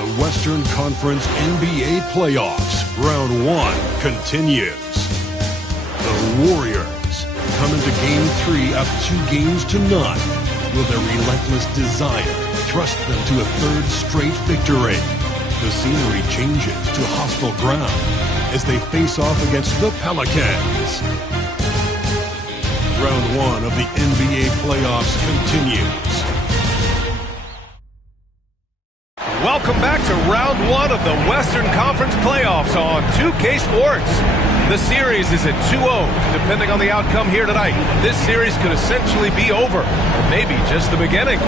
The Western Conference NBA Playoffs, Round 1 continues. The Warriors come into Game 3 up 2-0. Will their relentless desire thrust them to a third straight victory? The scenery changes to hostile ground as they face off against the Pelicans. Round 1 of the NBA playoffs continues. Welcome back to Round 1 of the Western Conference Playoffs on 2K Sports. The series is at 2-0. Depending on the outcome here tonight, this series could essentially be over, or maybe just the beginning.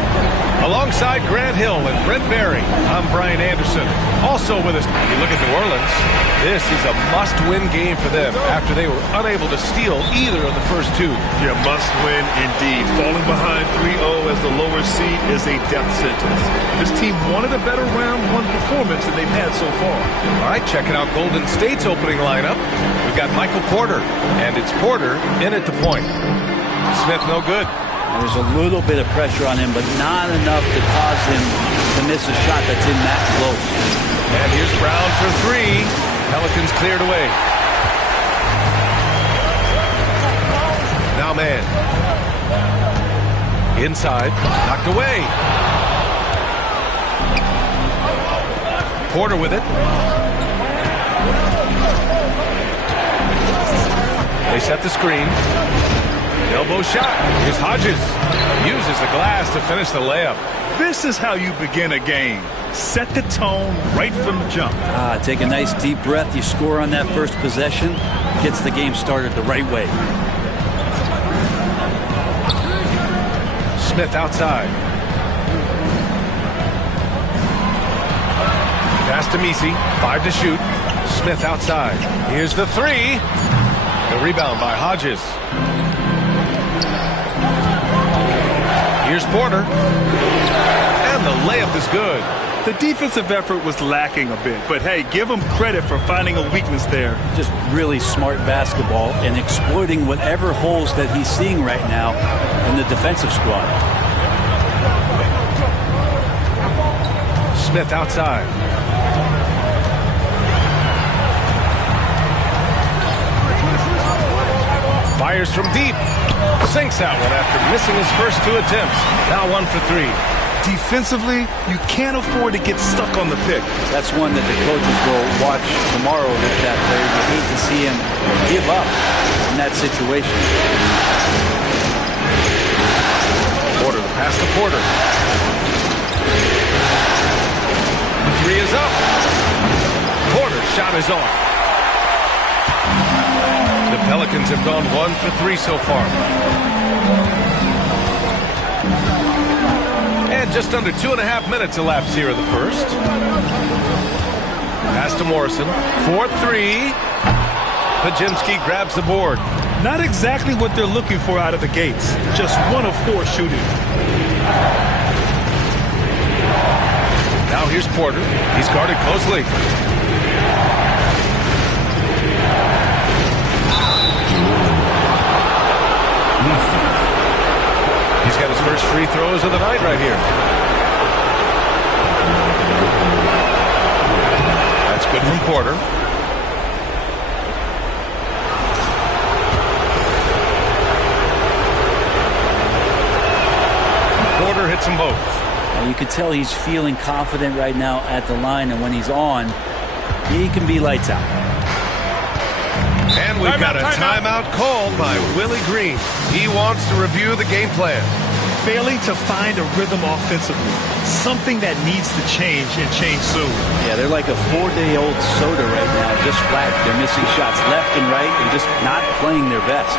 Alongside Grant Hill and Brent Barry, I'm Brian Anderson. Also with us, you look at New Orleans. This is a must-win game for them after they were unable to steal either of the first two. Yeah, must-win indeed. Falling behind 3-0 as the lower seed is a death sentence. This team wanted a better Round 1 performance than they've had so far. All right, checking out Golden State's opening lineup. We've got Michael Porter, and it's Porter in at the point. Smith no good. There's a little bit of pressure on him, but not enough to cause him to miss a shot that's in that close. And here's Brown for three. Pelicans cleared away. Now man. Inside, knocked away. Porter with it. They set the screen. Elbow shot. Here's Hodges. Uses the glass to finish the layup. This is how you begin a game. Set the tone right from the jump. Take a nice deep breath. You score on that first possession. Gets the game started the right way. Smith outside. Pass to Messi. 5 to shoot. Smith outside. Here's the three. The rebound by Hodges. Here's Porter. And the layup is good. The defensive effort was lacking a bit, but hey, give him credit for finding a weakness there. Just really smart basketball and exploiting whatever holes that he's seeing right now in the defensive squad. Smith outside. Fires from deep. Sinks that one after missing his first two attempts. Now 1 for 3. Defensively, you can't afford to get stuck on the pick. That's one that the coaches will watch tomorrow with that player. You hate to see him give up in that situation. Porter, the pass to Porter. The three is up. Porter's shot is off. The Pelicans have gone 1 for 3 so far. And just under 2.5 minutes elapsed here in the first. Pass to Morrison. 4-3. Pajimski grabs the board. Not exactly what they're looking for out of the gates. Just 1 of 4 shooting. Now here's Porter. He's guarded closely. He's got his first free throws of the night right here. That's good from Porter. Porter hits them both. You can tell he's feeling confident right now at the line, and when he's on, he can be lights out. And we've got a timeout called by Willie Green. He wants to review the game plan. Failing to find a rhythm offensively. Something that needs to change and change soon. Yeah, they're like a 4-day-old soda right now, just flat. They're missing shots left and right and just not playing their best.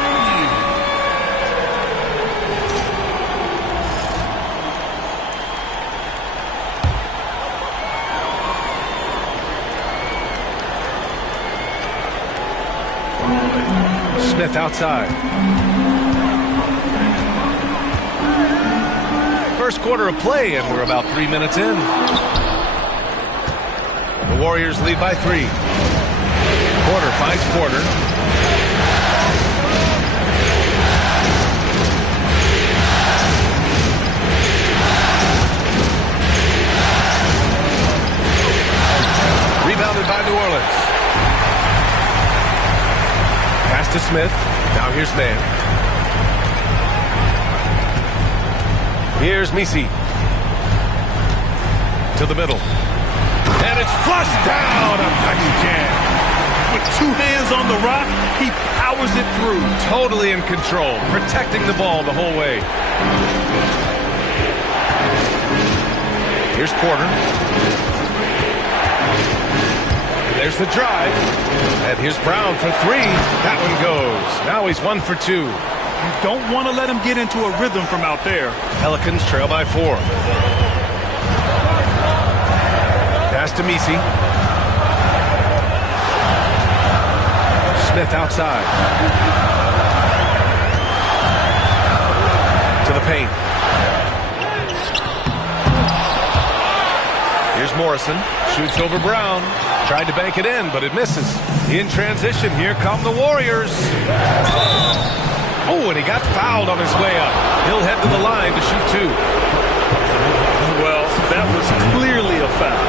Smith outside. First quarter of play, and we're about 3 minutes in. The Warriors lead by 3. Porter finds Porter. by New Orleans. Pass to Smith. Now here's Man. Here's Misi. To the middle. And it's flushed down. A nice jam. With two hands on the rock, he powers it through. Totally in control, protecting the ball the whole way. Here's Porter. And there's the drive. And here's Brown for three. That one goes. Now he's 1 for 2. You don't want to let him get into a rhythm from out there. Pelicans trail by 4. Pass to Misi. Smith outside. To the paint. Here's Morrison. Shoots over Brown. Tried to bank it in, but it misses. In transition, here come the Warriors. Oh, and he got fouled on his way up. He'll head to the line to shoot 2. Well, that was clearly a foul.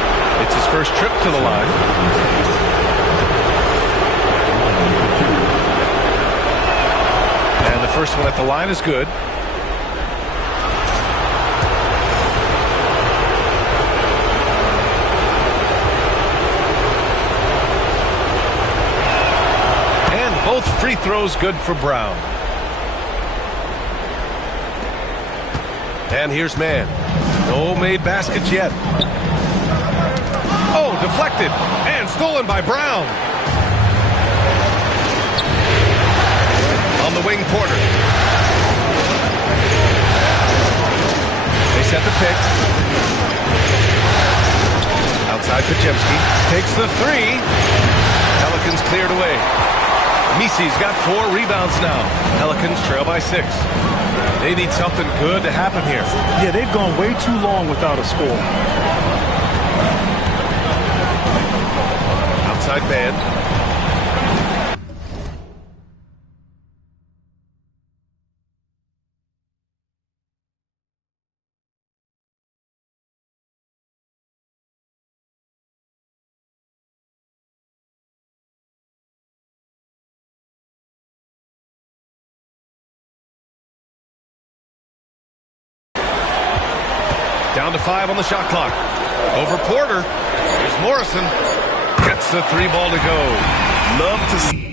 It's his first trip to the line. And the first one at the line is good. And both free throws good for Brown. And here's Man. No made baskets yet. Oh, deflected and stolen by Brown. On the wing, Porter. They set the pick. Outside, Pelicans takes the 3. Pelicans cleared away. Misi's got 4 rebounds now. Pelicans trail by 6. They need something good to happen here. Yeah, they've gone way too long without a score. Outside Man. Down to 5 on the shot clock. Over Porter. Here's Morrison. Gets the 3 ball to go. Love to see.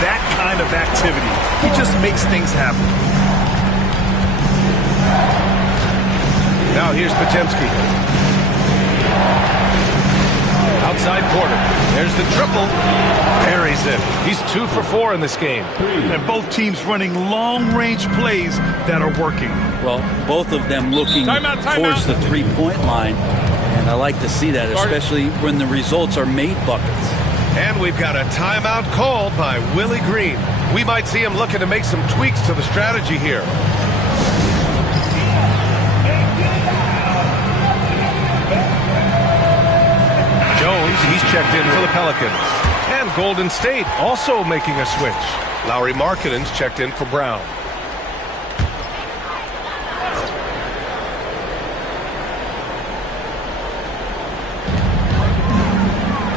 That kind of activity. He just makes things happen. Now here's Pachemski. Outside Porter. There's the triple. Buries it. He's 2 for 4 in this game. And both teams running long-range plays that are working. Well, both of them looking towards the three-point line. And I like to see that, especially when the results are made buckets. And we've got a timeout called by Willie Green. We might see him looking to make some tweaks to the strategy here. Jones, he's checked in for the Pelicans. And Golden State also making a switch. Lauri Markkanen's checked in for Brown.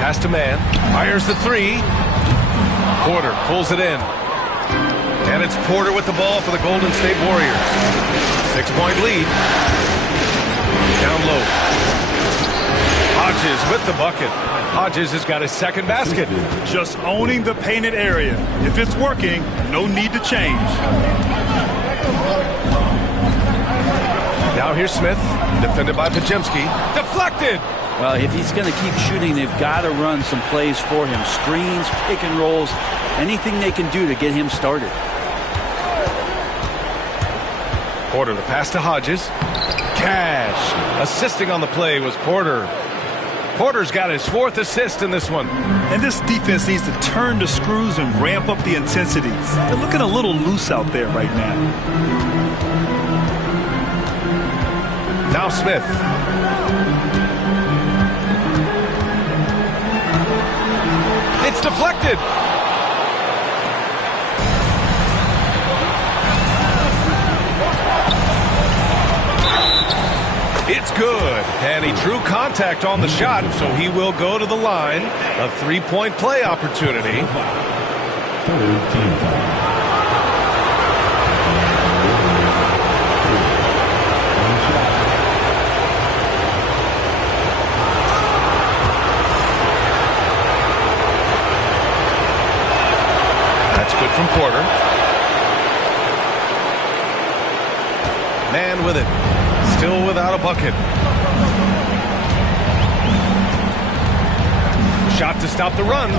Pass to Man. Fires the 3. Porter pulls it in. And it's Porter with the ball for the Golden State Warriors. 6-point lead. Down low. Hodges with the bucket. Hodges has got his second basket. Just owning the painted area. If it's working, no need to change. Now here's Smith. Defended by Pachemski. Deflected. Well, if he's going to keep shooting, they've got to run some plays for him. Screens, pick and rolls, anything they can do to get him started. Porter, the pass to Hodges. Cash. Assisting on the play was Porter. Porter's got his 4th assist in this one. And this defense needs to turn the screws and ramp up the intensity. They're looking a little loose out there right now. Now Smith. It's deflected. It's good. And he drew contact on the shot, so he will go to the line. A three-point play opportunity. That's good from Porter. Man with it. Still without a bucket. Shot to stop the run.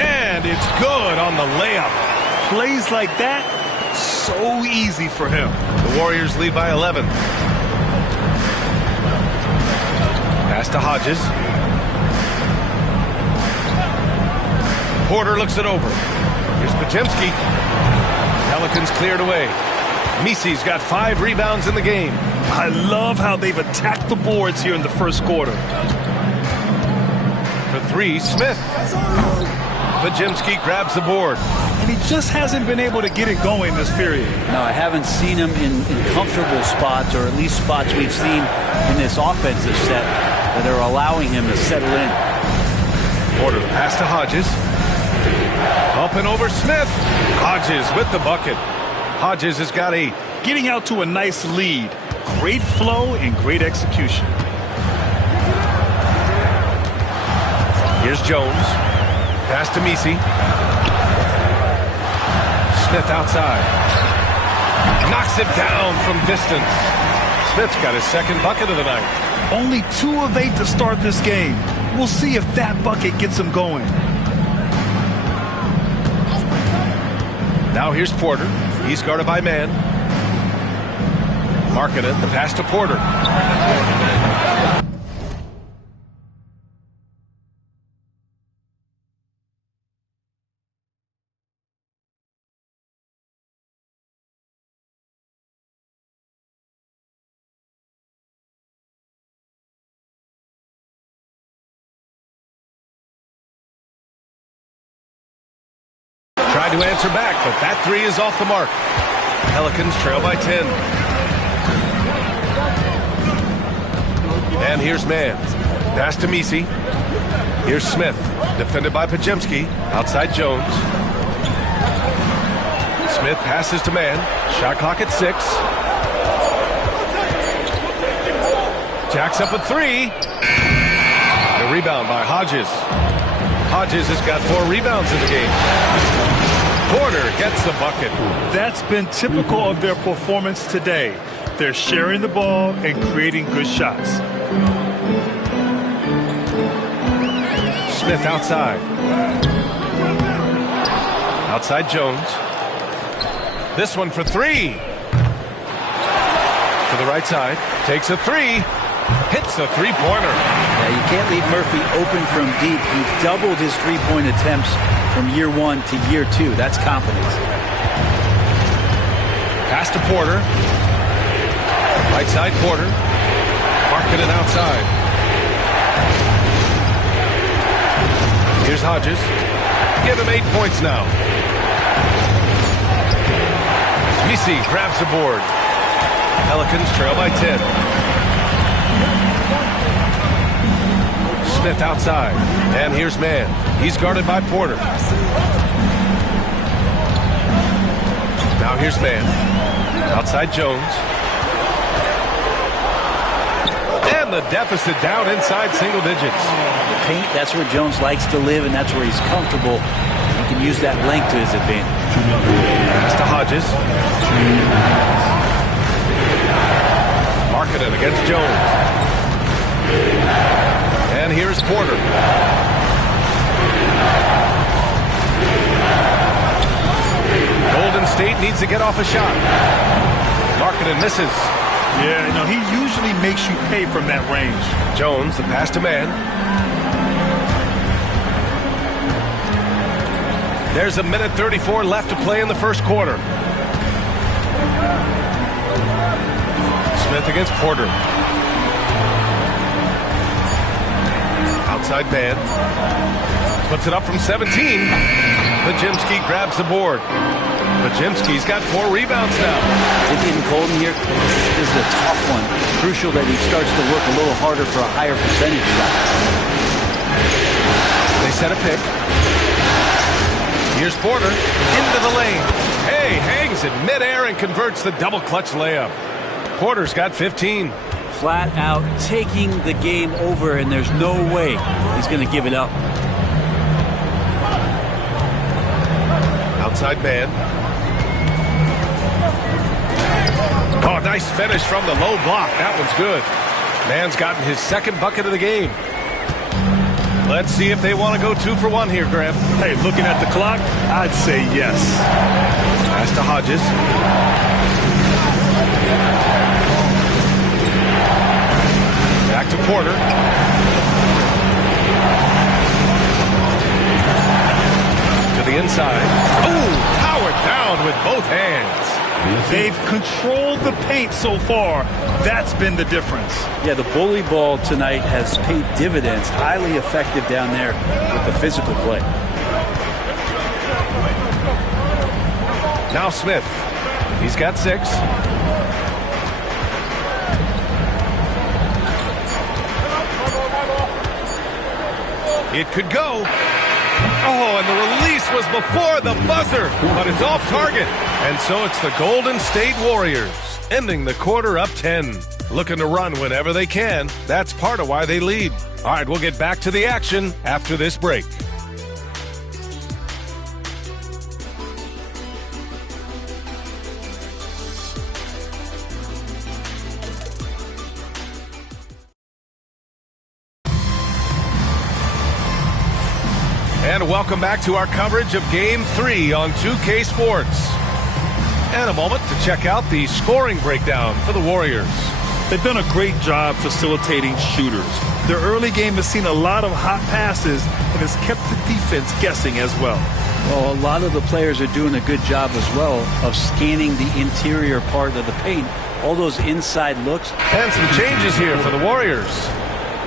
And it's good on the layup. Plays like that, so easy for him. The Warriors lead by 11. Pass to Hodges. Porter looks it over. Here's Podziemski. Pelicans cleared away. Misi's got 5 rebounds in the game. I love how they've attacked the boards here in the first quarter. For 3, Smith. Podziemski grabs the board. And he just hasn't been able to get it going this period. No, I haven't seen him in comfortable spots, or at least spots we've seen in this offensive set that are allowing him to settle in. Porter pass to Hodges. Up and over Smith. Hodges with the bucket. Hodges has got 8. Getting out to a nice lead. Great flow and great execution. Here's Jones. Pass to Misi. Smith outside. Knocks it down from distance. Smith's got his second bucket of the night. Only 2 of 8 to start this game. We'll see if that bucket gets him going. Now here's Porter. He's guarded by man. Markkanen, the pass to Porter. Tried to answer back, but that 3 is off the mark. Pelicans trail by 10. And here's Mann. Pass to Misi. Here's Smith. Defended by Podziemski. Outside Jones. Smith passes to Mann. Shot clock at 6. Jacks up a 3. The rebound by Hodges. Hodges has got 4 rebounds in the game. Porter gets the bucket. That's been typical of their performance today. They're sharing the ball and creating good shots. Smith outside. Outside Jones. This one for 3. To the right side. Takes a 3. Hits a three-pointer. Yeah, you can't leave Murphy open from deep. He doubled his three-point attempts from year 1 to year 2. That's confidence. Pass to Porter. Right side Porter. Markkanen outside. Here's Hodges. Give him 8 points now. Misi grabs the board. Pelicans trail by 10. Smith outside. And here's Mann. He's guarded by Porter. Now here's Mann. Outside Jones. And the deficit down inside single digits. The paint, that's where Jones likes to live, and that's where he's comfortable. He can use that length to his advantage. Pass to Hodges. Markkanen against Jones. And here's Porter. Golden State needs to get off a shot. Markkanen misses. Yeah, you know, he usually makes you pay from that range. Jones, the pass to Mann. There's a minute 34 left to play in the first quarter. Smith against Porter. Outside man. Puts it up from 17. Pajimski grabs the board. Pajimski's got 4 rebounds now. It's getting cold in here. This is a tough one. Crucial that he starts to work a little harder for a higher percentage shot. They set a pick. Here's Porter into the lane. Hey, hangs in midair and converts the double clutch layup. Porter's got 15. Flat out taking the game over, and there's no way he's going to give it up. Outside man. Oh, nice finish from the low block. That one's good. Man's gotten his second bucket of the game. Let's see if they want to go 2 for 1 here, Graham. Hey, looking at the clock, I'd say yes. Pass to Hodges. Back to Porter. To the inside. Oh, powered down with both hands. They've controlled the paint so far. That's been the difference. Yeah, the bully ball tonight has paid dividends. Highly effective down there with the physical play. Now Smith. He's got 6. It could go. Oh, and the release was before the buzzer, but it's off target. And so it's the Golden State Warriors, ending the quarter up 10. Looking to run whenever they can. That's part of why they lead. All right, we'll get back to the action after this break. And welcome back to our coverage of Game 3 on 2K Sports. And a moment to check out the scoring breakdown for the Warriors. They've done a great job facilitating shooters. Their early game has seen a lot of hot passes and has kept the defense guessing as well. Well, a lot of the players are doing a good job as well of scanning the interior part of the paint. All those inside looks. And some changes here for the Warriors.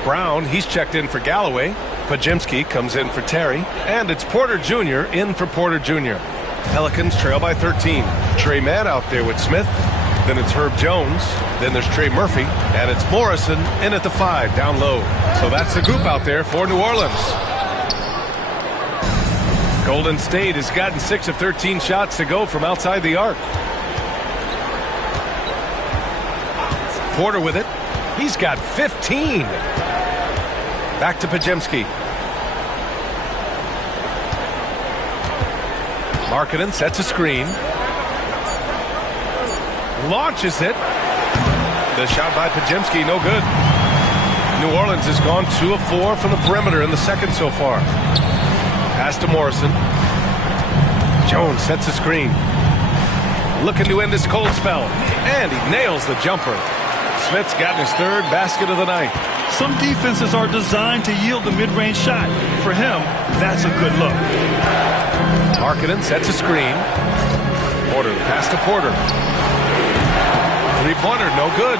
Brown, he's checked in for Galloway. Pajimski comes in for Terry. And it's Porter Jr. in for Porter Jr. Pelicans trail by 13. Trey Mann out there with Smith. Then it's Herb Jones. Then there's Trey Murphy. And it's Morrison in at the 5 down low. So that's the group out there for New Orleans. Golden State has gotten 6 of 13 shots to go from outside the arc. Porter with it. He's got 15. Back to Pajimski. Markkanen sets a screen. Launches it. The shot by Pajimski, no good. New Orleans has gone 2 of 4 from the perimeter in the second so far. Pass to Morrison. Jones sets a screen. Looking to end this cold spell. And he nails the jumper. Smith's gotten his 3rd basket of the night. Some defenses are designed to yield the mid-range shot. For him, that's a good look. Markkanen sets a screen. Porter, pass to Porter. 3-pointer, no good.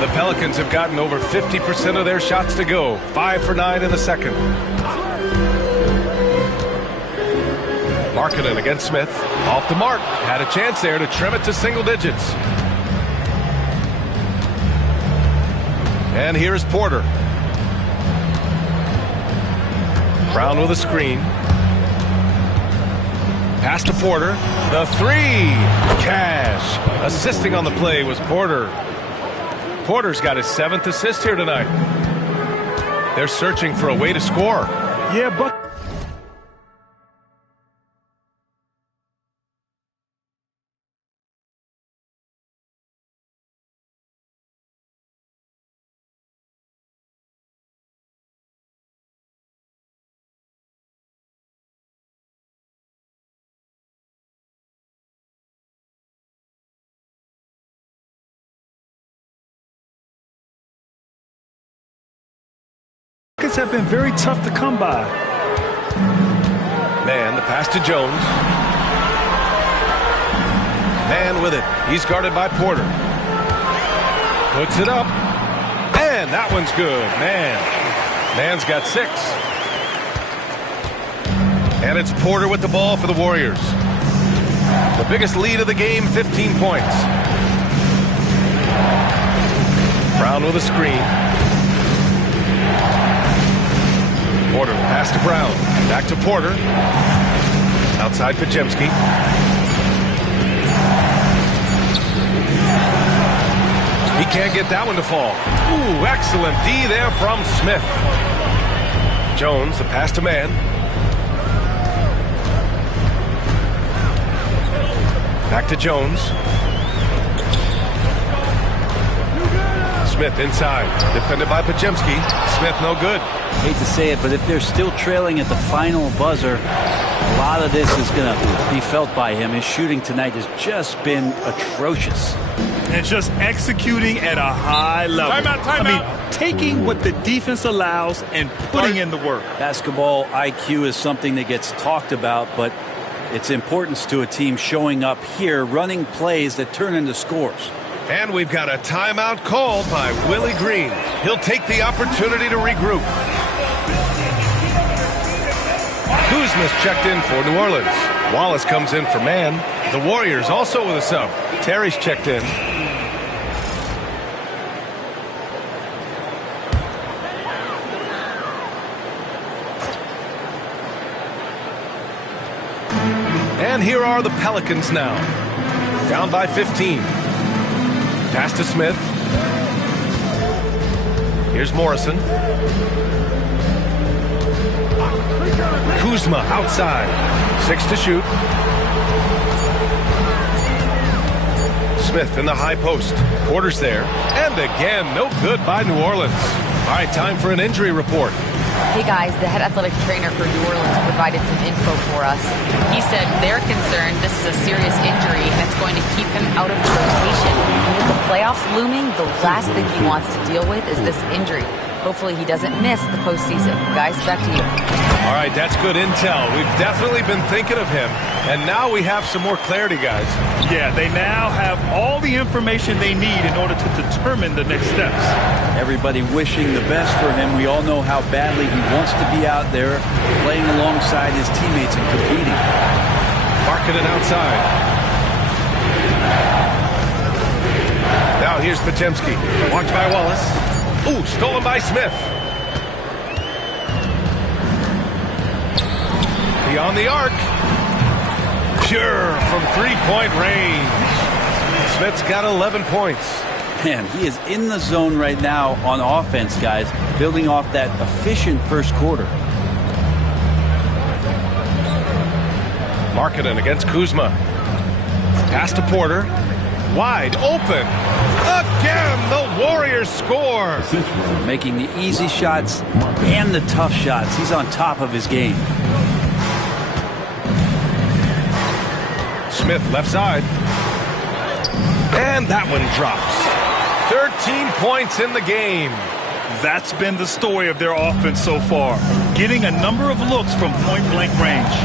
The Pelicans have gotten over 50% of their shots to go. 5 for 9 in the second. Markkanen against Smith. Off the mark. Had a chance there to trim it to single digits. And here's Porter. Brown with a screen. Pass to Porter. The 3. Cash. Assisting on the play was Porter. Porter's got his 7th assist here tonight. They're searching for a way to score. Yeah, but have been very tough to come by. Man, the pass to Jones. Man with it. He's guarded by Porter. Puts it up. And that one's good. Man's got 6. And it's Porter with the ball for the Warriors. The biggest lead of the game, 15 points. Brown with a screen. Porter pass to Brown. Back to Porter. Outside Pajemski. He can't get that one to fall. Ooh, excellent D there from Smith. Jones, the pass to Man. Back to Jones. Smith inside. Defended by Pajemski. Smith no good. Hate to say it, but if they're still trailing at the final buzzer, a lot of this is going to be felt by him. His shooting tonight has just been atrocious. And just executing at a high level. Timeout. Taking what the defense allows and putting in the work. Basketball IQ is something that gets talked about, but its importance to a team showing up here, running plays that turn into scores. And we've got a timeout called by Willie Green. He'll take the opportunity to regroup. Kuzma's checked in for New Orleans. Wallace comes in for Man. The Warriors also with a sub. Terry's checked in. And here are the Pelicans now. Down by 15. Pass to Smith. Here's Morrison. Kuzma outside. 6 to shoot. Smith in the high post. Porter's there. And again, no good by New Orleans. All right, time for an injury report. Hey guys, the head athletic trainer for New Orleans provided some info for us. He said they're concerned this is a serious injury and it's going to keep him out of the rotation. With the playoffs looming, the last thing he wants to deal with is this injury. Hopefully he doesn't miss the postseason. Guys, back to you. All right, that's good intel. We've definitely been thinking of him. And now we have some more clarity, guys. Yeah, they now have all the information they need in order to determine the next steps. Everybody wishing the best for him. We all know how badly he wants to be out there playing alongside his teammates and competing. Marketing outside. Now here's Pajemski. Watched by Wallace. Ooh, stolen by Smith. Beyond the arc. Pure from three-point range. Smith's got 11 points. Man, he is in the zone right now on offense, guys, building off that efficient first quarter. Markkanen against Kuzma. Pass to Porter. Wide open. Again, the Warriors score. Making the easy shots and the tough shots. He's on top of his game. Smith left side. And that one drops. 13 points in the game. That's been the story of their offense so far. Getting a number of looks from point-blank range.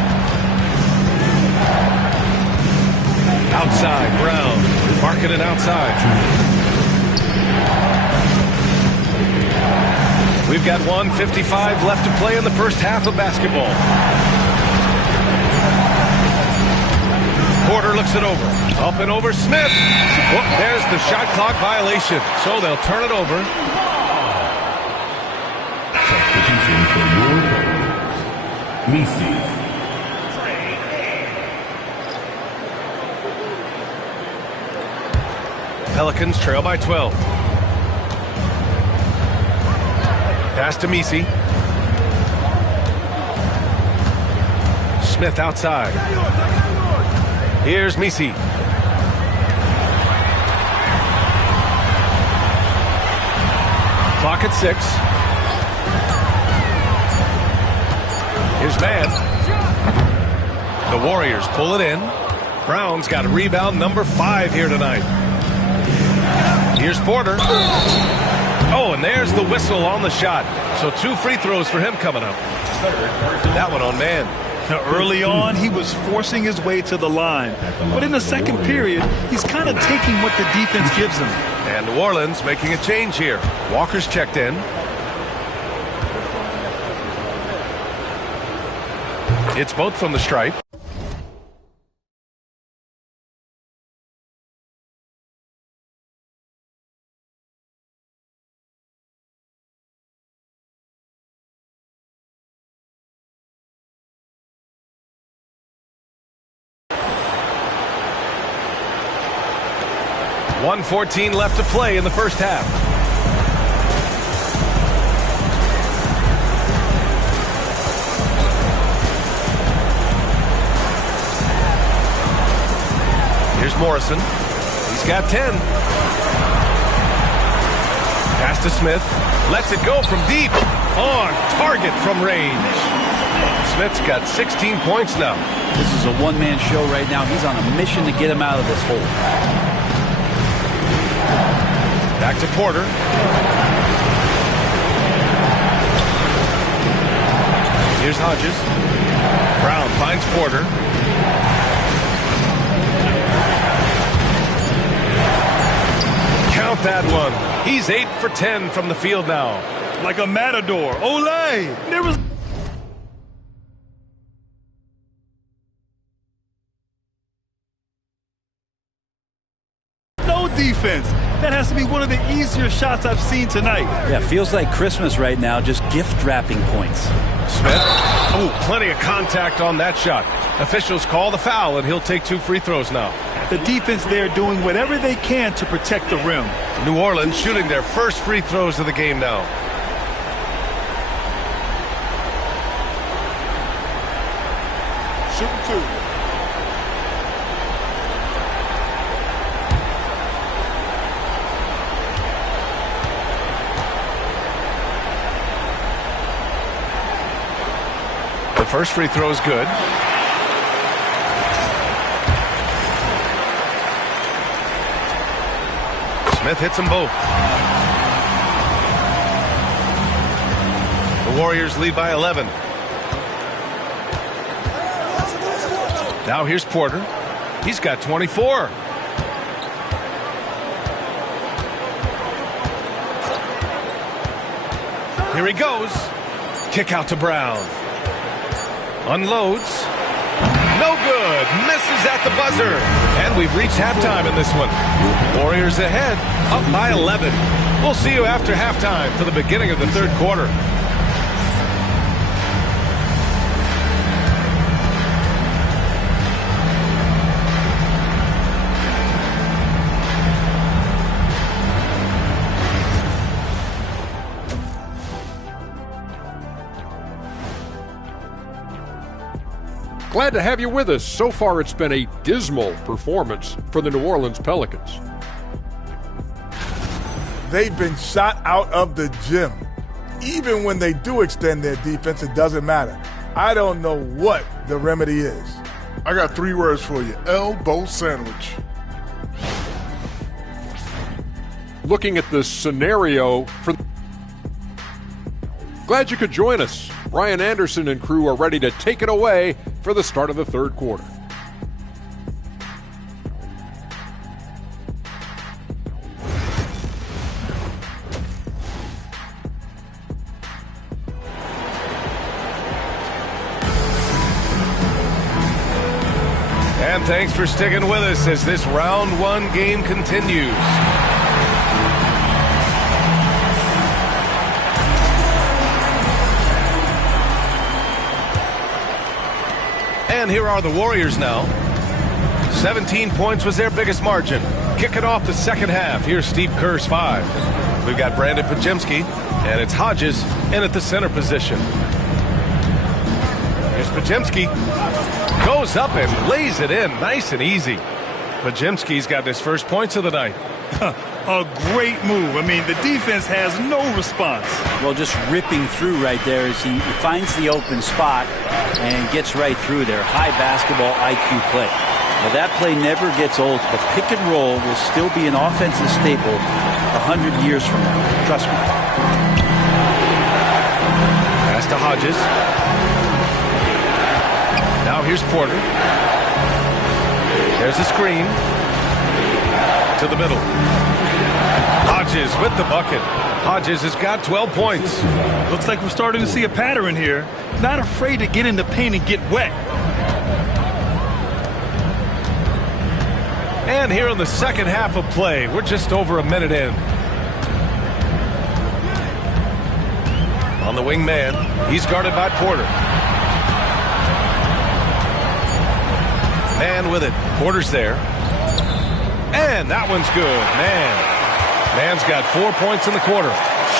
Outside, Brown. Markkanen outside. We've got 1:55 left to play in the first half of basketball. Porter looks it over. Up and over Smith. Whoop, there's the shot clock violation. So they'll turn it over. Substitution for your Misi. Pelicans trail by 12. Pass to Misi. Smith outside. Here's Misi. Clock at 6. Here's Man. The Warriors pull it in. Brown's got rebound number 5 here tonight. Here's Porter. Oh, and there's the whistle on the shot. So 2 free throws for him coming up. That one on Man. Now, early on, he was forcing his way to the line. But in the second period, he's kind of taking what the defense gives him. And New Orleans making a change here. Walker's checked in. It's both from the stripe. .114 left to play in the first half. Here's Morrison. He's got 10. Pass to Smith. Lets it go from deep. On target from range. Smith's got 16 points now. This is a one-man show right now. He's on a mission to get him out of this hole. Back to Porter. Here's Hodges. Brown finds Porter. Count that one. He's 8 for 10 from the field now. Like a matador. Olay! There was no defense. That has to be one of the easier shots I've seen tonight. Yeah, feels like Christmas right now, just gift wrapping points. Smith. Oh, plenty of contact on that shot. Officials call the foul, and he'll take 2 free throws now. The defense there doing whatever they can to protect the rim. New Orleans shooting their first free throws of the game now. Shooting 2. The first free throw is good. Smith hits them both. The Warriors lead by 11. Now here's Porter. He's got 24. Here he goes. Kick out to Brown. Unloads. No good. Misses at the buzzer. And we've reached halftime in this one. Warriors ahead, up by 11. We'll see you after halftime for the beginning of the third quarter. Glad to have you with us. So far, it's been a dismal performance for the New Orleans Pelicans. They've been shot out of the gym. Even when they do extend their defense, it doesn't matter. I don't know what the remedy is. I got 3 words for you. Elbow sandwich. Looking at the scenario for... Glad you could join us. Ryan Anderson and crew are ready to take it away for the start of the third quarter. And thanks for sticking with us as this round 1 game continues. And here are the Warriors now. 17 points was their biggest margin. Kicking off the second half, here's Steve Kerr's 5. We've got Brandon Podziemski, and it's Hodges in at the center position. Here's Podziemski. Goes up and lays it in, nice and easy. Podziemski's got his first points of the night. A great move. I mean, the defense has no response. Well, just ripping through right there as he finds the open spot and gets right through there. High basketball IQ play. Now, that play never gets old. The pick and roll will still be an offensive staple 100 years from now. Trust me. Pass to Hodges. Now here's Porter. There's a screen. To the middle. Hodges with the bucket. Hodges has got 12 points. Looks like we're starting to see a pattern here. Not afraid to get in the paint and get wet. And here in the second half of play, we're just over a minute in. On the wing man, he's guarded by Porter. Man with it. Porter's there. And that one's good. Man's got 4 points in the quarter.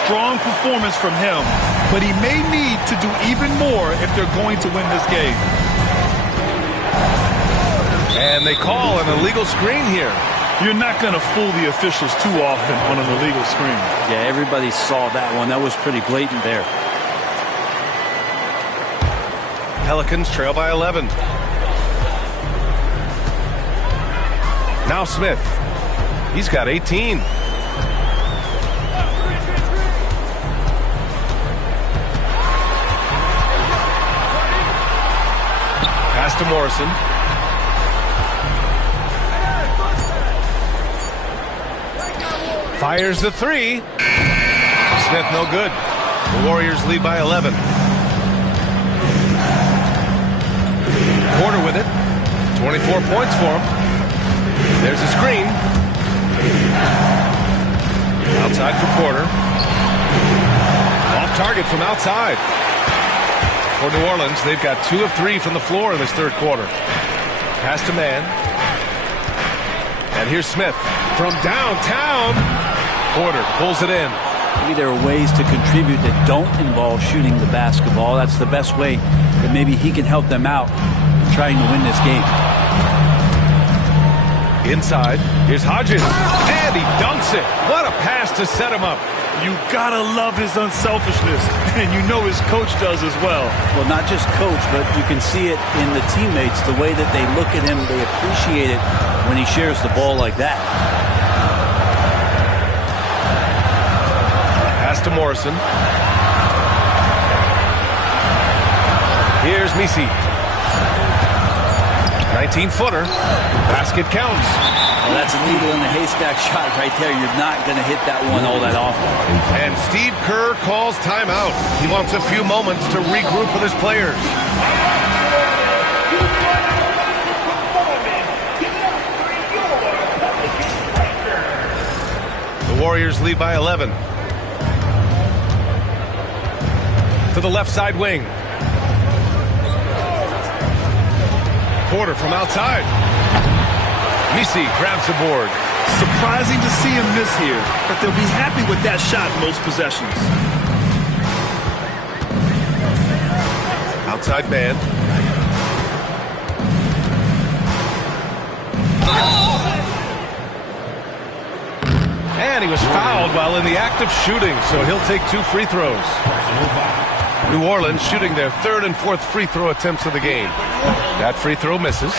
Strong performance from him, but he may need to do even more if they're going to win this game. And they call an illegal screen here. You're not going to fool the officials too often on an illegal screen. Yeah, everybody saw that one. That was pretty blatant there. Pelicans trail by 11. Now Smith. He's got 18. Pass to Morrison. Fires the three. Smith no good. The Warriors lead by 11. Porter with it. 24 points for him. There's a screen. Outside for Porter. Off target from outside. For New Orleans, they've got 2 of 3 from the floor in this third quarter. Pass to man. And here's Smith from downtown. Porter pulls it in. Maybe there are ways to contribute that don't involve shooting the basketball. That's the best way that maybe he can help them out in trying to win this game. Inside, here's Hodges, and he dunks it. What a pass to set him up. You gotta love his unselfishness, and you know his coach does as well. Well, not just coach, but you can see it in the teammates, the way that they look at him. They appreciate it when he shares the ball like that. Pass to Morrison. Here's Misi. 19-footer. Basket counts. Well, that's a needle in the haystack shot right there. You're not going to hit that one all that often. And Steve Kerr calls timeout. He wants a few moments to regroup with his players. The Warriors lead by 11. To the left side wing. Porter from outside. Misi grabs the board. Surprising to see him miss here, but they'll be happy with that shot most possessions. Outside man. And he was fouled while in the act of shooting, so he'll take 2 free throws. New Orleans shooting their 3rd and 4th free throw attempts of the game. That free throw misses.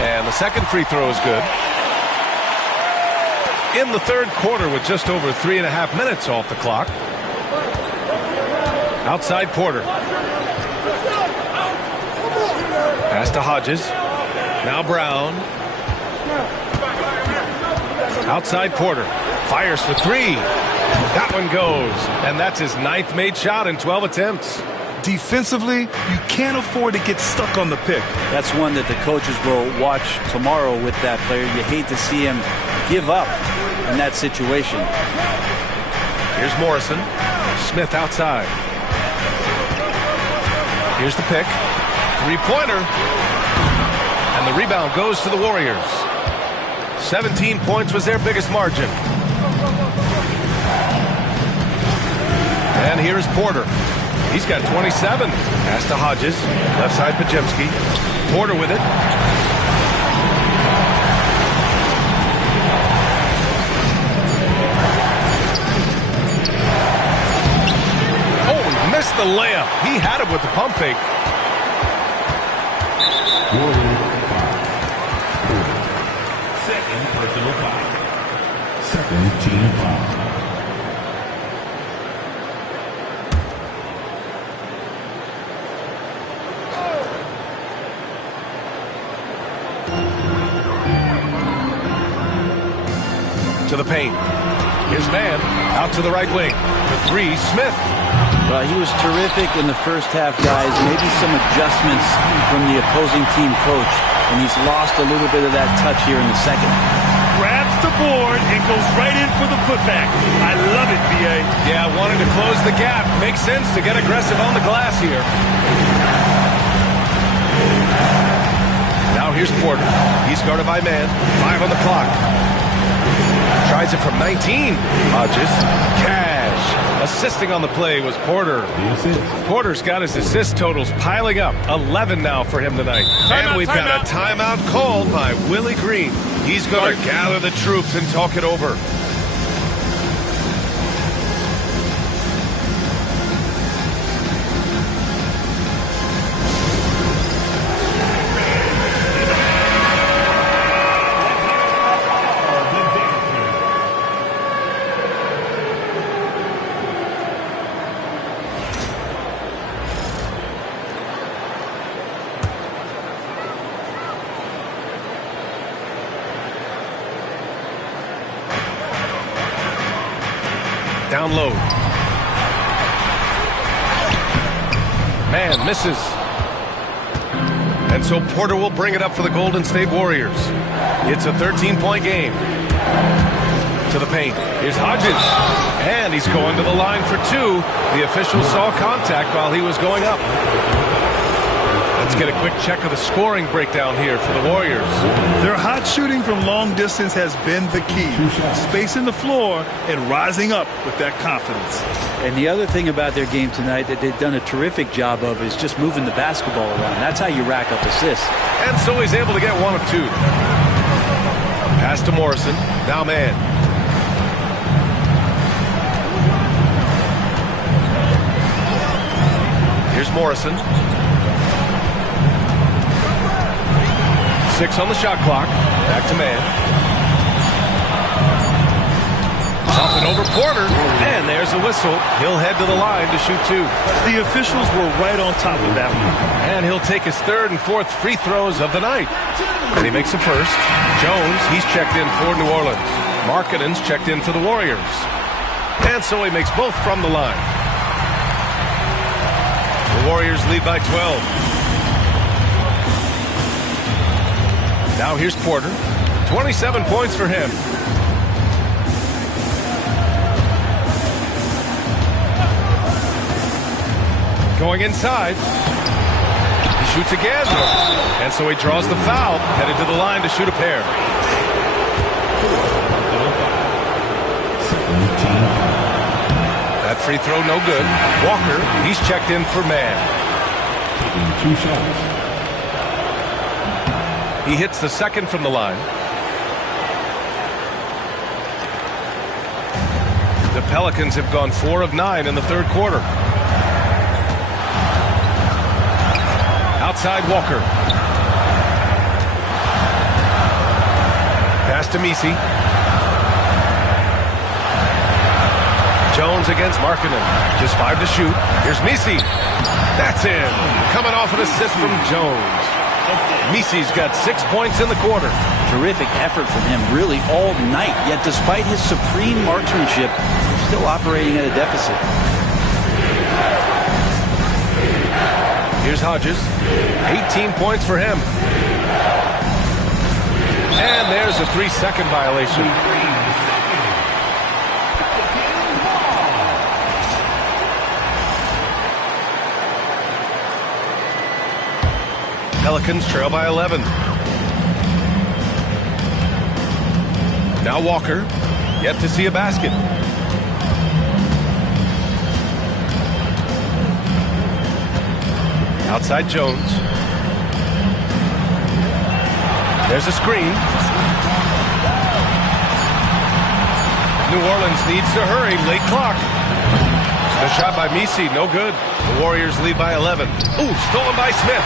And the second free throw is good. In the third quarter with just over 3.5 minutes off the clock. Outside Porter. Pass to Hodges. Now Brown. Outside Porter. Fires for 3. That one goes. And that's his 9th made shot in 12 attempts. Defensively, you can't afford to get stuck on the pick. That's one that the coaches will watch tomorrow with that player. You hate to see him give up in that situation. Here's Morrison. Smith outside. Here's the pick. 3-pointer. And the rebound goes to the Warriors. 17 points was their biggest margin. And here's Porter. He's got 27. Pass to Hodges. Left side Pajemski. Porter with it. Oh, he missed the layup. He had it with the pump fake. Second personal foul. Second team foul. To the paint. Here's man. Out to the right wing. The three, Smith. Well, he was terrific in the first half, guys. Maybe some adjustments from the opposing team coach, and he's lost a little bit of that touch here in the second. Grabs the board and goes right in for the putback. I love it, B.A. Yeah, wanting to close the gap. Makes sense to get aggressive on the glass here. Now here's Porter. He's guarded by man. 5 on the clock. Tries it from 19. Hodges. Cash. Assisting on the play was Porter. Porter's got his assist totals piling up. 11 now for him tonight. And we've got a timeout called by Willie Green. He's going to gather the troops and talk it over. Down low. Man misses. And so Porter will bring it up for the Golden State Warriors. It's a 13-point game. To the paint. Here's Hodges. And he's going to the line for 2. The official saw contact while he was going up. Let's get a quick check of the scoring breakdown here for the Warriors. Their hot shooting from long distance has been the key. Spacing the floor and rising up with that confidence. And the other thing about their game tonight that they've done a terrific job of is just moving the basketball around. That's how you rack up assists. And so he's able to get 1 of 2. Pass to Morrison. Now man. Here's Morrison. 6 on the shot clock. Back to man. Up and over Porter. And there's the whistle. He'll head to the line to shoot 2. The officials were right on top of that one. And he'll take his 3rd and 4th free throws of the night. And he makes the first. Jones, he's checked in for New Orleans. Markkanen's checked in for the Warriors. And so he makes both from the line. The Warriors lead by 12. Now here's Porter. 27 points for him. Going inside. He shoots again. And so he draws the foul. Headed to the line to shoot a pair. That free throw no good. Walker, he's checked in for man. Taking 2 shots. He hits the 2nd from the line. The Pelicans have gone 4 of 9 in the 3rd quarter. Outside Walker. Pass to Misi. Jones against Markkanen. Just 5 to shoot. Here's Misi. That's in. Coming off an assist from Jones. Misi's got 6 points in the quarter. Terrific effort from him really all night. Yet despite his supreme marksmanship, he's still operating at a deficit. Here's Hodges. 18 points for him. And there's a 3-second violation. Pelicans trail by 11. Now Walker, yet to see a basket. Outside Jones. There's a screen. New Orleans needs to hurry, late clock. The shot by Misi, no good. The Warriors lead by 11. Ooh, stolen by Smith.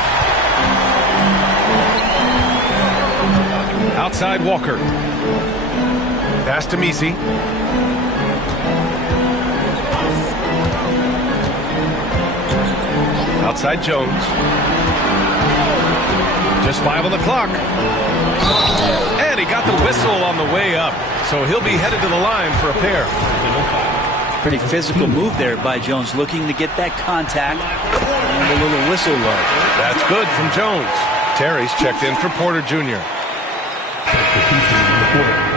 Outside Walker. Pass to Misi. Outside Jones. Just 5 on the clock. And he got the whistle on the way up. So he'll be headed to the line for a pair. Pretty physical move there by Jones, looking to get that contact and a little whistle low. That's good from Jones. Terry's checked in for Porter Jr. Substitution in the quarter.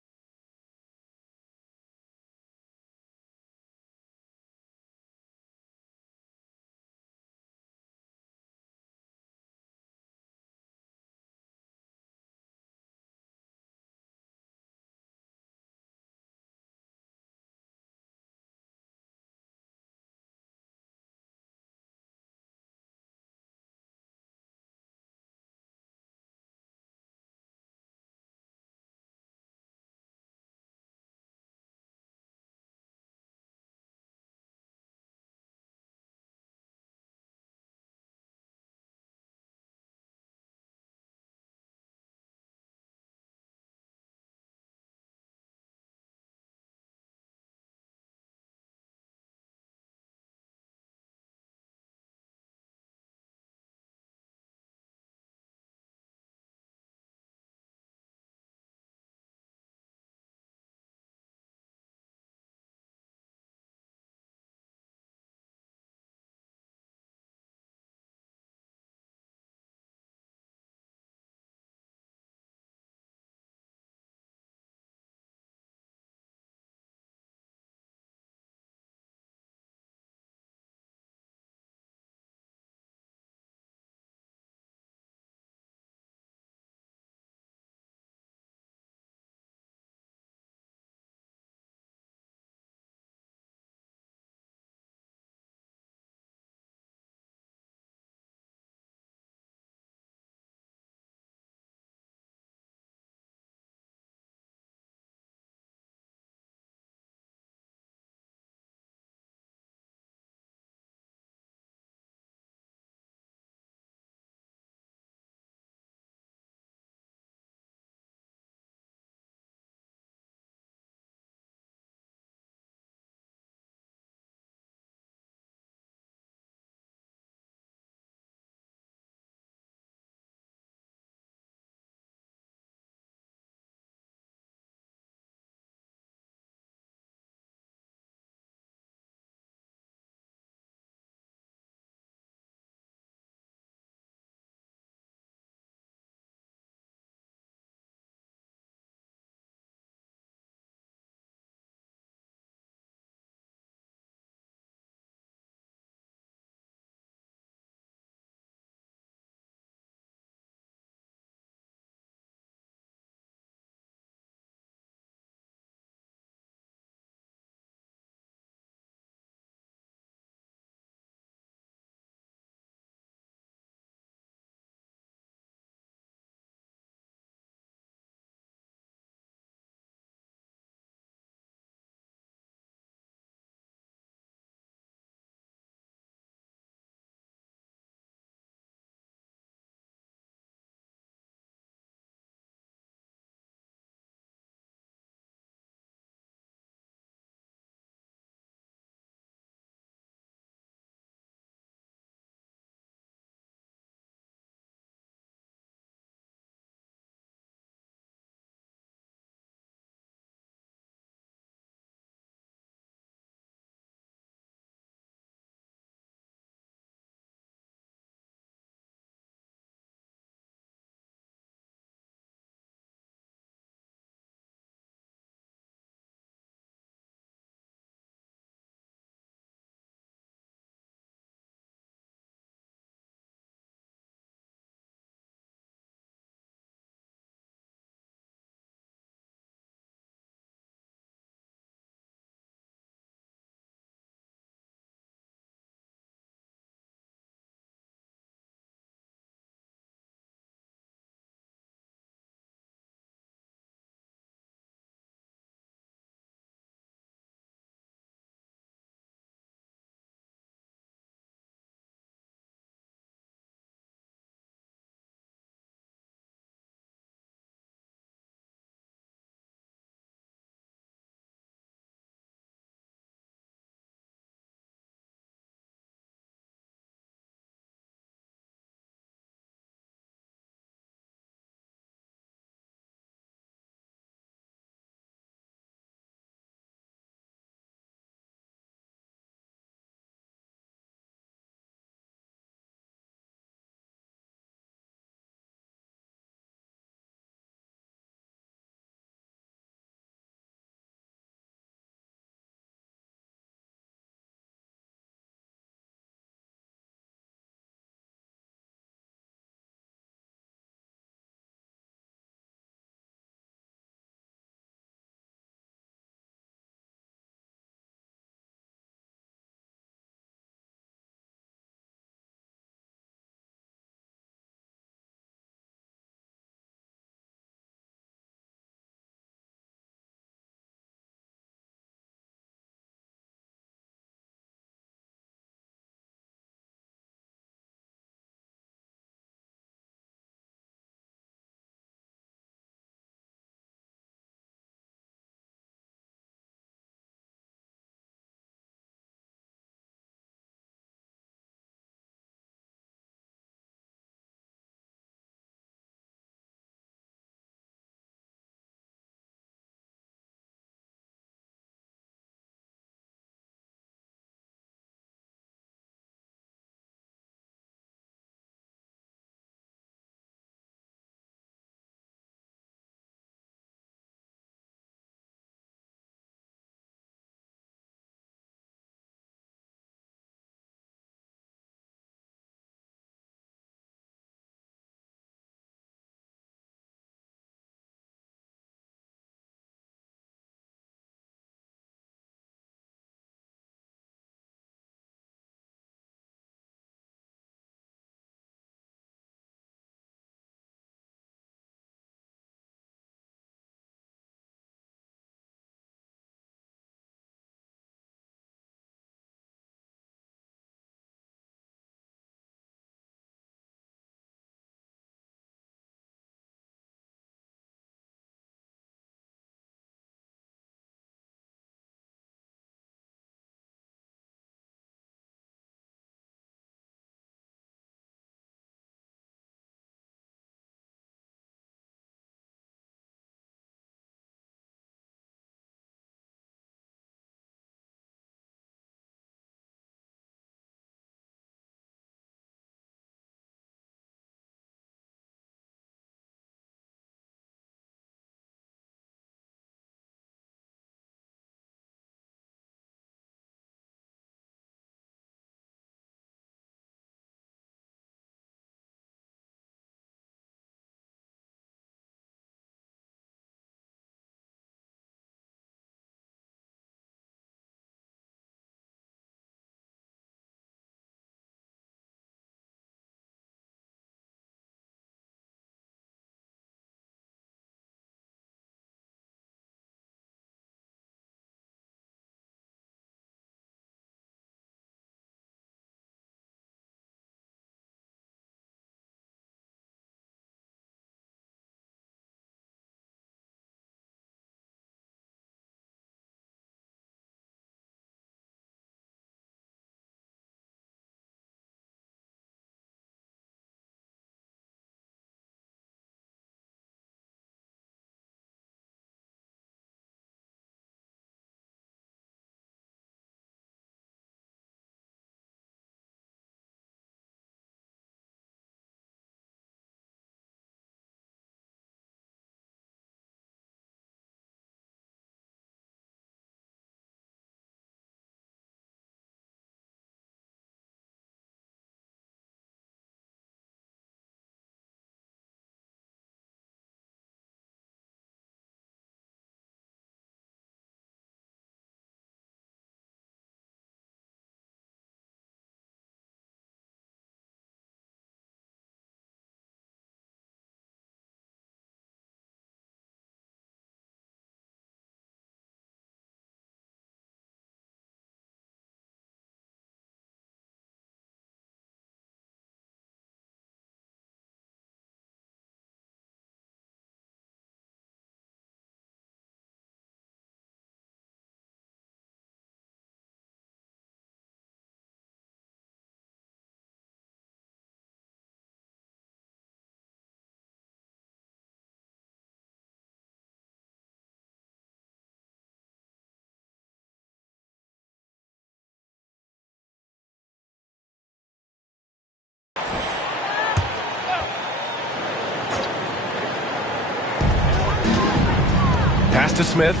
to Smith.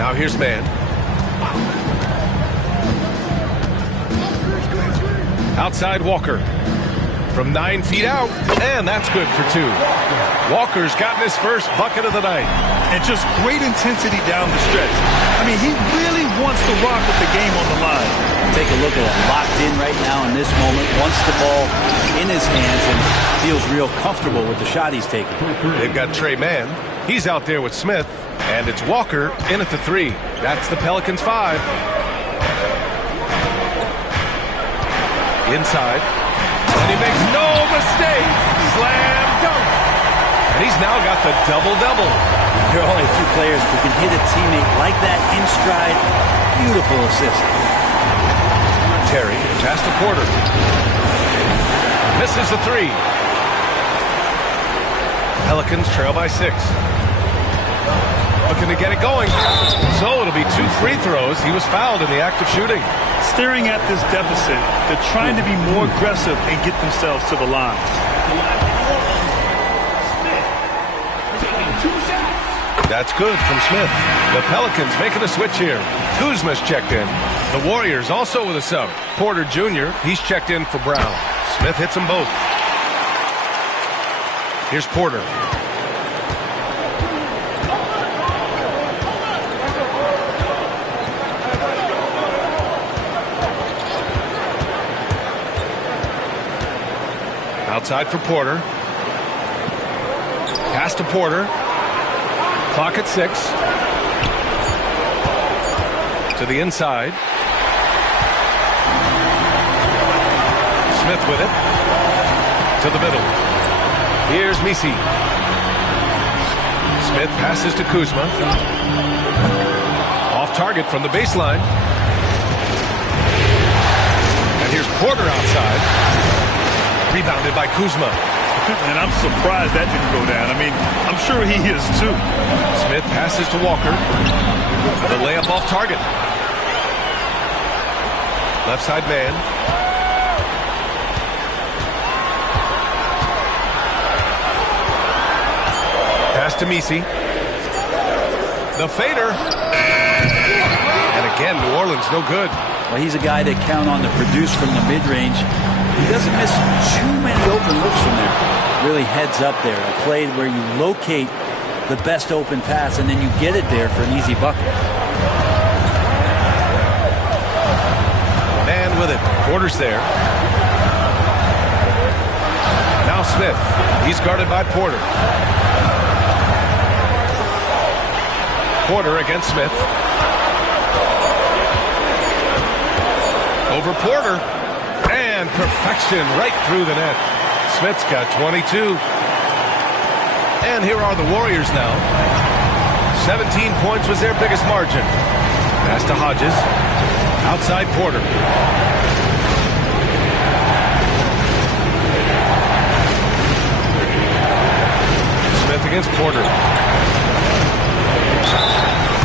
Now here's man. Outside Walker. From 9 feet out, and that's good for 2. Walker's gotten his first bucket of the night. And just great intensity down the stretch. I mean, he really wants to rock with the game on the line. Take a look at it. Locked in right now in this moment. Wants the ball in his hands and feels real comfortable with the shot he's taking. They've got Trey Mann. He's out there with Smith. And it's Walker in at the 3. That's the Pelicans 5. Inside. And he makes no mistake. Slam dunk. And he's now got the double-double. There are only a few players who can hit a teammate like that in stride. Beautiful assist. Terry, pass to Porter. Misses the 3. Pelicans trail by 6. Looking to get it going. So it'll be 2 free throws. He was fouled in the act of shooting. Staring at this deficit, they're trying to be more aggressive and get themselves to the line. That's good from Smith. The Pelicans making a switch here. Kuzma's checked in. The Warriors also with a sub. Porter Jr., he's checked in for Brown. Smith hits them both. Here's Porter. Outside for Porter. Pass to Porter. Clock at 6. To the inside. Smith with it. To the middle. Here's Misi. Smith passes to Kuzma. Off target from the baseline. And here's Porter outside. Rebounded by Kuzma. And I'm surprised that didn't go down. I mean, I'm sure he is too. Smith passes to Walker. The layup off target. Left side man. Pass to Misi. The fader. And again, New Orleans no good. Well, he's a guy that count on to produce from the mid-range. He doesn't miss too many open looks from there. Really heads up there. A play where you locate the best open pass and then you get it there for an easy bucket. Man with it. Porter's there. Now Smith. He's guarded by Porter. Porter against Smith. Over Porter. And perfection right through the net. Smith's got 22. And here are the Warriors now. 17 points was their biggest margin. Pass to Hodges. Outside Porter. Smith against Porter.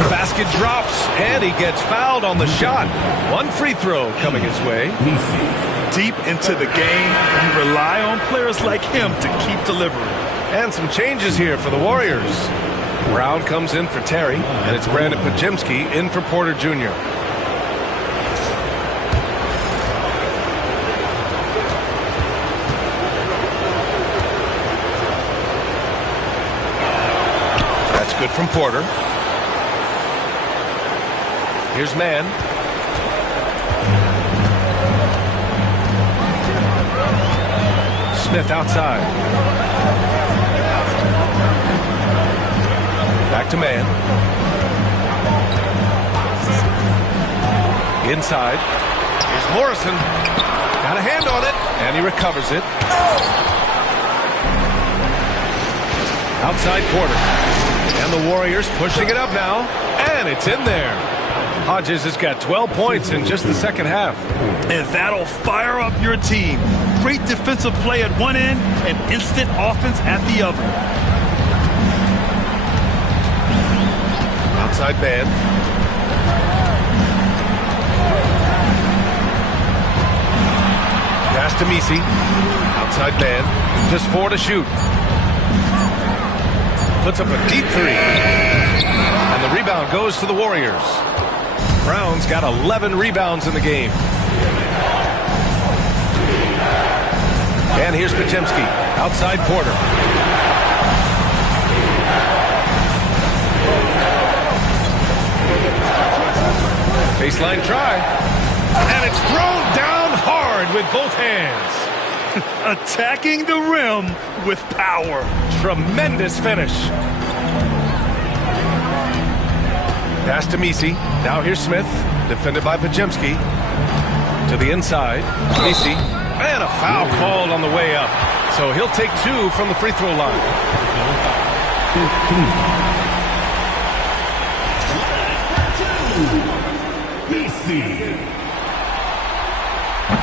The basket drops, and he gets fouled on the shot. 1 free throw coming his way. Deep into the game, you rely on players like him to keep delivering. And some changes here for the Warriors. Brown comes in for Terry, and it's Brandon Pajemski in for Porter Jr. That's good from Porter. Here's man. Smith outside. Back to man. Inside. Here's Morrison. Got a hand on it, and he recovers it. Outside Porter. And the Warriors pushing it up now, and it's in there. Hodges has got 12 points in just the second half. And that'll fire up your team. Great defensive play at one end and instant offense at the other. Outside man. Pass to Misi. Outside man. Just 4 to shoot. Puts up a deep 3. And the rebound goes to the Warriors. Brown's got 11 rebounds in the game. And here's Podziemski. Outside Porter. Baseline try. And it's thrown down hard with both hands. Attacking the rim with power. Tremendous finish. Pass to Misi. Now here's Smith. Defended by Podziemski. To the inside. Misi. And a foul called on the way up. So he'll take 2 from the free throw line.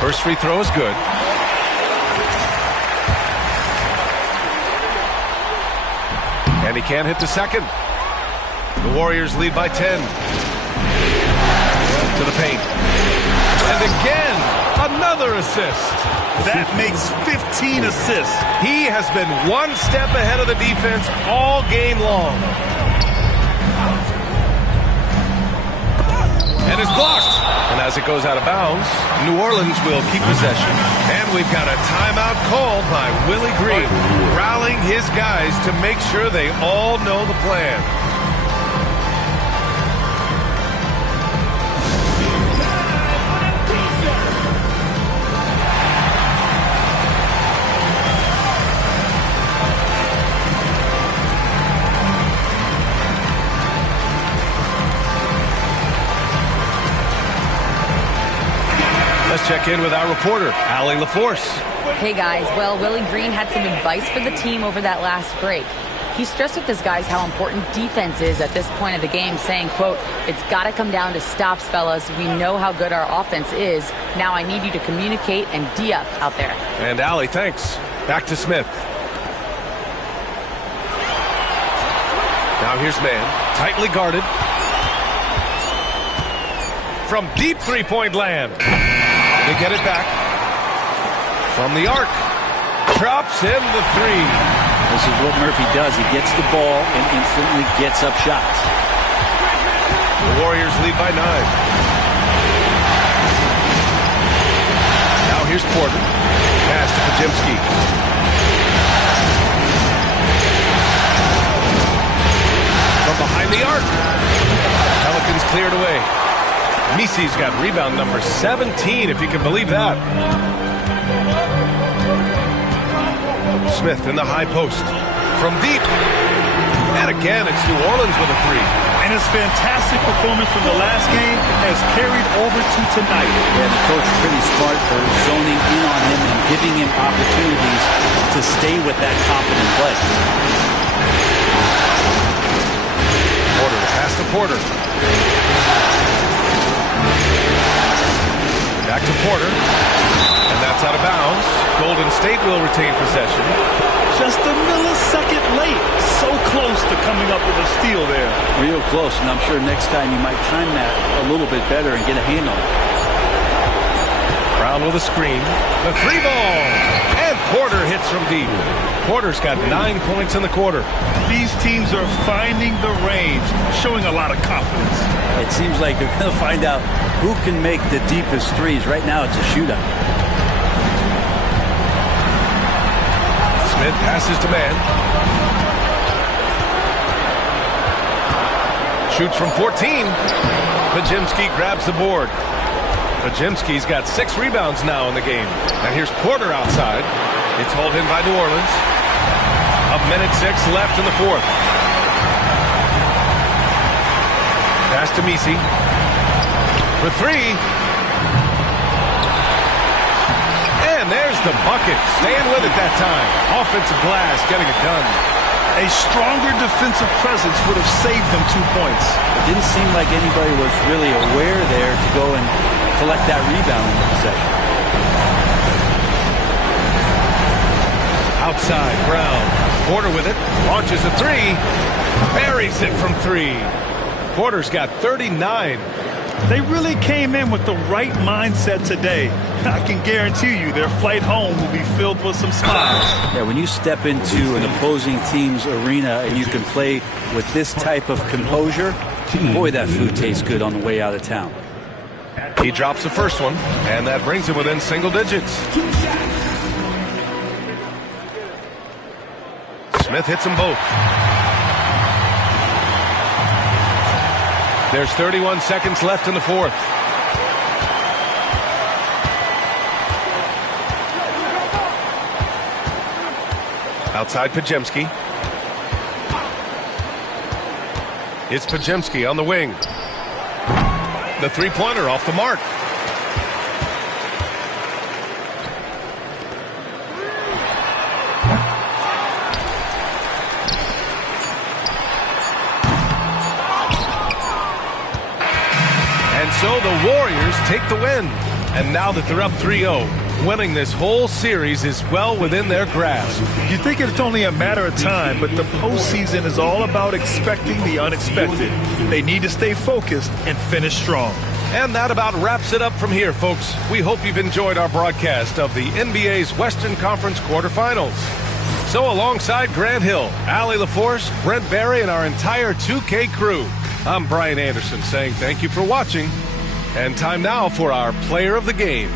First free throw is good. And he can't hit the second. The Warriors lead by 10. To the paint. And again, another assist. That makes 15 assists. He has been one step ahead of the defense all game long. And it's blocked. And as it goes out of bounds, New Orleans will keep possession. And we've got a timeout called by Willie Green, rallying his guys to make sure they all know the plan. Let's check in with our reporter, Allie LaForce. Hey guys, well, Willie Green had some advice for the team over that last break. He stressed with his guys how important defense is at this point of the game, saying, quote, "It's got to come down to stops, fellas. We know how good our offense is. Now I need you to communicate and D-up out there." And Allie, thanks. Back to Smith. Now here's Mann, tightly guarded. From deep three-point land. They get it back. From the arc. Drops in the three. This is what Murphy does. He gets the ball and instantly gets up shots. The Warriors lead by 9. Now here's Porter. Pass to Podziemski. From behind the arc. Pelicans cleared away. Misi's got rebound number 17, if you can believe that. Smith in the high post. From deep. And again, it's New Orleans with a 3. And his fantastic performance from the last game has carried over to tonight. Yeah, the coach is pretty smart for zoning in on him and giving him opportunities to stay with that confident play. Porter, pass to Porter. Back to Porter. And that's out of bounds. Golden State will retain possession. Just a millisecond late. So close to coming up with a steal there. Real close, and I'm sure next time you might time that a little bit better and get a hand on it. Brown with a screen. The 3 ball. And Porter hits from deep. Porter's got 9 points in the quarter. These teams are finding the range, showing a lot of confidence. It seems like they're going to find out who can make the deepest threes. Right now, it's a shootout. Smith passes to Mann. Shoots from 14. Podziemski grabs the board. Podziemski's got 6 rebounds now in the game. And here's Porter outside. It's hauled in by New Orleans. 1:06 left in the fourth. Pass to Misi. For 3. And there's the bucket. Staying with it that time. Offensive glass, getting it done. A stronger defensive presence would have saved them 2 points. It didn't seem like anybody was really aware there to go and collect that rebound in the possession. Outside, Brown. Porter with it. Launches a 3. Buries it from 3. Porter's got 39. They really came in with the right mindset today. I can guarantee you their flight home will be filled with some smiles. Yeah, when you step into an opposing team's arena and you can play with this type of composure, boy, that food tastes good on the way out of town. He drops the first one, and that brings him within single digits. Smith hits them both. There's 31 seconds left in the fourth. Outside Podziemski. It's Podziemski on the wing. The three-pointer off the mark. And so the Warriors take the win. And now that they're up 3-0, winning this whole series is well within their grasp. You think it's only a matter of time, but the postseason is all about expecting the unexpected. They need to stay focused and finish strong. And that about wraps it up from here, folks. We hope you've enjoyed our broadcast of the NBA's Western Conference quarterfinals. So alongside Grant Hill, Allie LaForce, Brent Barry, and our entire 2K crew, I'm Brian Anderson saying thank you for watching. And time now for our player of the game.